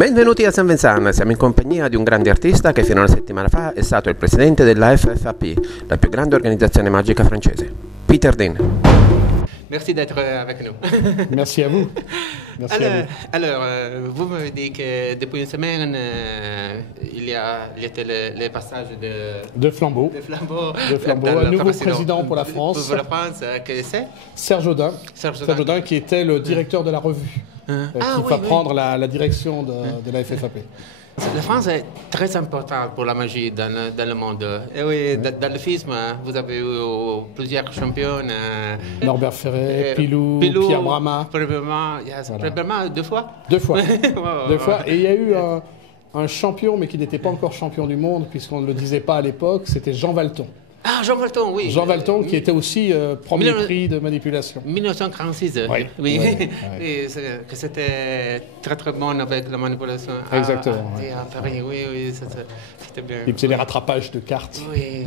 Benvenuti a San Vincent, siamo in compagnia di un grande artista che fino a una settimana fa è stato il presidente della FFAP, la più grande organizzazione magica francese, Peter Dean. Merci d'être avec nous. Merci à vous. Merci à vous. Alors, vous m'avez dit que depuis une semaine, il y a les passages de flambeau. De flambeau. Un nouveau président pour la France. Pour la France, que c'est Serge Audin. Serge Audin qui était le directeur de la revue. Qui va prendre la direction de la FFAP. La France est très importante pour la magie dans le monde. Et oui, dans le film, vous avez eu plusieurs champions. Norbert Ferré, Pilou, Pierre Brama. Pierre Brama, deux fois. Deux fois. Deux fois. Et il y a eu un champion, mais qui n'était pas encore champion du monde, puisqu'on ne le disait pas à l'époque, c'était Jean Valton. Ah, Jean Valton, oui. Jean Valton, qui était aussi premier prix de manipulation. 1946, oui. Et que c'était très très bon avec la manipulation. Exactement. À Paris, oui, c'était bien. Il faisait les rattrapages de cartes. Oui.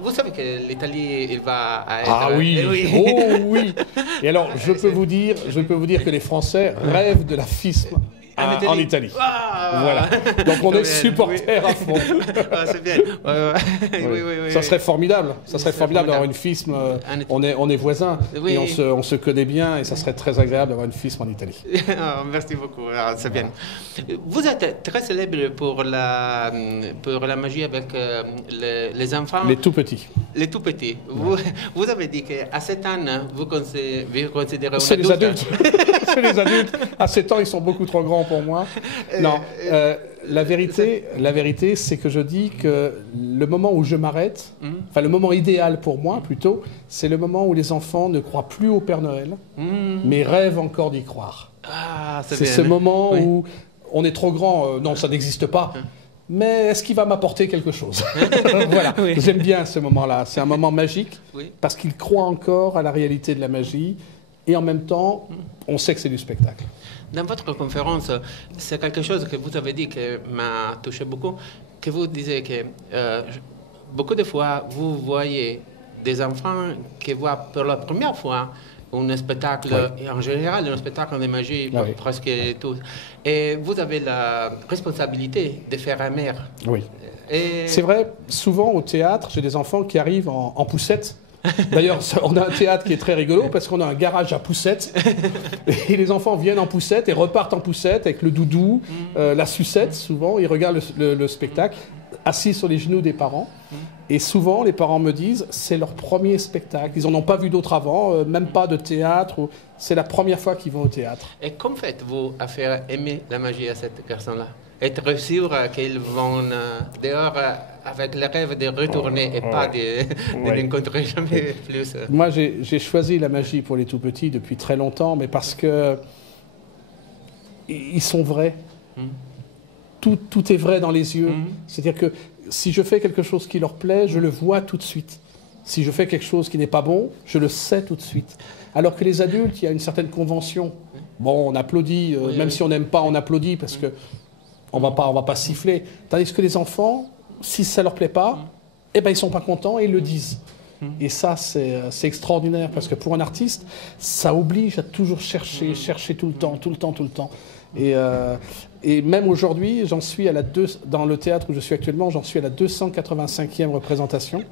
Vous savez que l'Italie, il va être... Ah oui, oh oui. Et alors, je peux vous dire que les Français rêvent de la FISM. En Italie. Ah, voilà. Donc on est supporters à fond. Ah, c'est bien. Oui. Ça serait formidable. Ça serait formidable d'avoir une FISM. On est voisins et on se connaît bien et ça serait très agréable d'avoir une FISM en Italie. Merci beaucoup. C'est bien. Vous êtes très célèbre pour la magie avec les enfants. Les tout petits. Les tout petits. Vous avez dit qu'à 7 ans, vous considérez un C'est adulte. les adultes. C'est les adultes. À 7 ans, ils sont beaucoup trop grands pour moi. Non, la vérité, c'est que je dis que le moment où je m'arrête, enfin le moment idéal pour moi plutôt, c'est le moment où les enfants ne croient plus au Père Noël, mais rêvent encore d'y croire. Ah, c'est ce moment où on est trop grand, non, ça n'existe pas. Mais est-ce qu'il va m'apporter quelque chose? Voilà, j'aime bien ce moment-là. C'est un moment magique parce qu'il croit encore à la réalité de la magie et en même temps, on sait que c'est du spectacle. Dans votre conférence, c'est quelque chose que vous avez dit qui m'a touché beaucoup, que vous disiez que beaucoup de fois, vous voyez des enfants qui voient pour la première fois un spectacle, et en général un spectacle de magie, presque tout. Et vous avez la responsabilité de faire aimer. Oui. C'est vrai, souvent au théâtre, j'ai des enfants qui arrivent en poussette. D'ailleurs, on a un théâtre qui est très rigolo parce qu'on a un garage à poussettes et les enfants viennent en poussette et repartent en poussette avec le doudou, la sucette, souvent, ils regardent le spectacle assis sur les genoux des parents et souvent les parents me disent c'est leur premier spectacle, ils n'en ont pas vu d'autres avant, même pas de théâtre, c'est la première fois qu'ils vont au théâtre. Et comment faites-vous à faire aimer la magie à cette personne-là? Être sûr qu'ils vont dehors avec le rêve de retourner et pas de n'encontrer jamais plus. Moi, j'ai choisi la magie pour les tout-petits depuis très longtemps, mais parce que ils sont vrais. Tout est vrai dans les yeux. C'est-à-dire que si je fais quelque chose qui leur plaît, je le vois tout de suite. Si je fais quelque chose qui n'est pas bon, je le sais tout de suite. Alors que les adultes, il y a une certaine convention. Bon, on applaudit, même si on n'aime pas, on applaudit parce que on va pas siffler. Tandis que les enfants, si ça leur plaît pas, eh ben ils sont pas contents et ils le disent. Et ça, c'est extraordinaire parce que pour un artiste, ça oblige à toujours chercher tout le temps. Et même aujourd'hui, j'en suis dans le théâtre où je suis actuellement, j'en suis à la 285e représentation.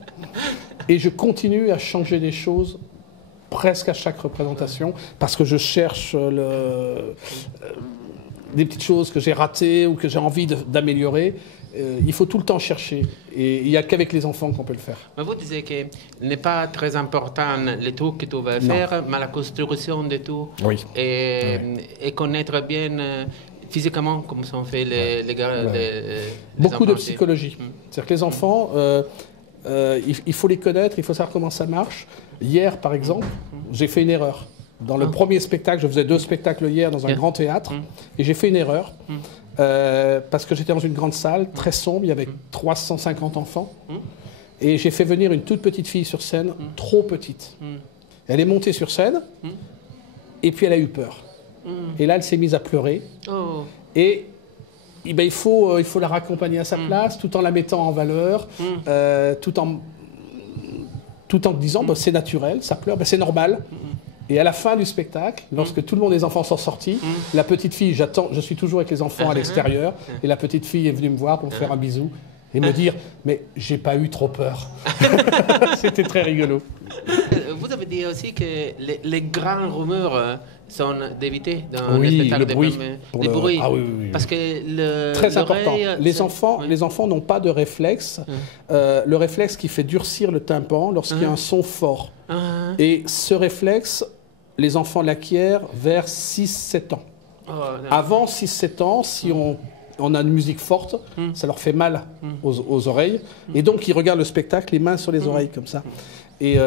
Et je continue à changer des choses presque à chaque représentation parce que je cherche des petites choses que j'ai ratées ou que j'ai envie d'améliorer. Il faut tout le temps chercher. Et il n'y a qu'avec les enfants qu'on peut le faire. Mais vous disiez qu'il n'est pas très important le tout que tu vas faire, mais la construction de tout. Oui. Et connaître bien physiquement comment sont faits les gars. Beaucoup de psychologie. C'est-à-dire que les enfants, il faut les connaître, il faut savoir comment ça marche. Hier, par exemple, j'ai fait une erreur. Dans le premier spectacle, je faisais 2 spectacles hier dans un grand théâtre, et j'ai fait une erreur, parce que j'étais dans une grande salle, très sombre, il y avait 350 enfants, et j'ai fait venir une toute petite fille sur scène, trop petite. Elle est montée sur scène, et puis elle a eu peur. Et là, elle s'est mise à pleurer, et il faut la raccompagner à sa place, tout en la mettant en valeur, tout en disant, c'est naturel, ça pleure, c'est normal. Et à la fin du spectacle, lorsque tous les enfants sont sortis, la petite fille, je suis toujours avec les enfants à l'extérieur, et la petite fille est venue me voir pour me faire un bisou et me dire « Mais j'ai pas eu trop peur ». C'était très rigolo. Vous avez dit aussi que les grands rumeurs sont d'éviter dans les Oui, spectacles le bruit. des bruits. Ah oui, oui, oui. Parce que Très important. l'oreille, Les enfants n'ont pas de réflexe. Le réflexe qui fait durcir le tympan lorsqu'il y a un son fort. Et ce réflexe, les enfants l'acquièrent vers 6-7 ans. Avant 6-7 ans, si on a une musique forte, ça leur fait mal aux oreilles. Et donc, ils regardent le spectacle, les mains sur les oreilles, comme ça. Et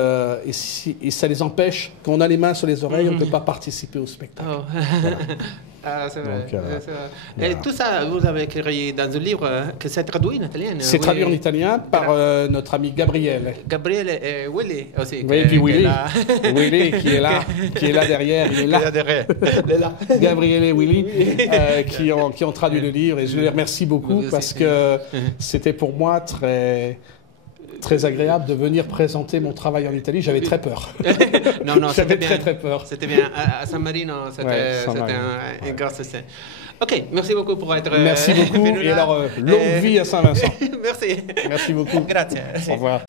ça les empêche, quand on a les mains sur les oreilles, on ne peut pas participer au spectacle. Voilà. Ah, c'est vrai. Donc, C'est vrai. voilà. Et tout ça, vous avez écrit dans un livre que c'est traduit en italien. C'est traduit en italien par notre ami Gabriele. Gabriele et Willy aussi. Oui, et puis Willy. Willy qui est là derrière. Il est là. Gabriele et Willy qui ont traduit le livre. Et je les remercie beaucoup parce que c'était pour moi très agréable de venir présenter mon travail en Italie. J'avais très peur. Non, j'avais très peur. C'était bien. À San Marino, c'était un grand succès. Ok, merci beaucoup pour être Merci beaucoup. venu là. Et alors, longue vie à Saint-Vincent. Merci. Merci beaucoup. Grazie. Au revoir.